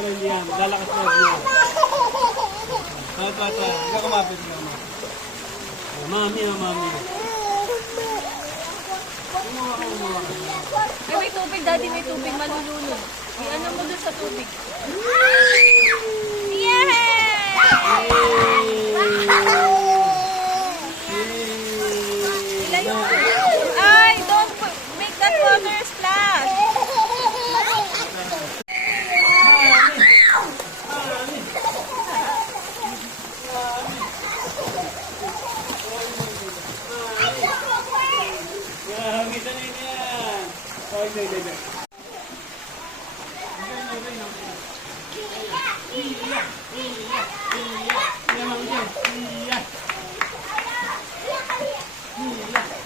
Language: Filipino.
Para hindi yan. Lalakas na yan. Ito. Hindi ka kumapit. Mami. May tubig, daddy, may tubig. Malulunod. Ano mo dun sa tubig? Ay, don't make that water splash. Mami, sanay na yan.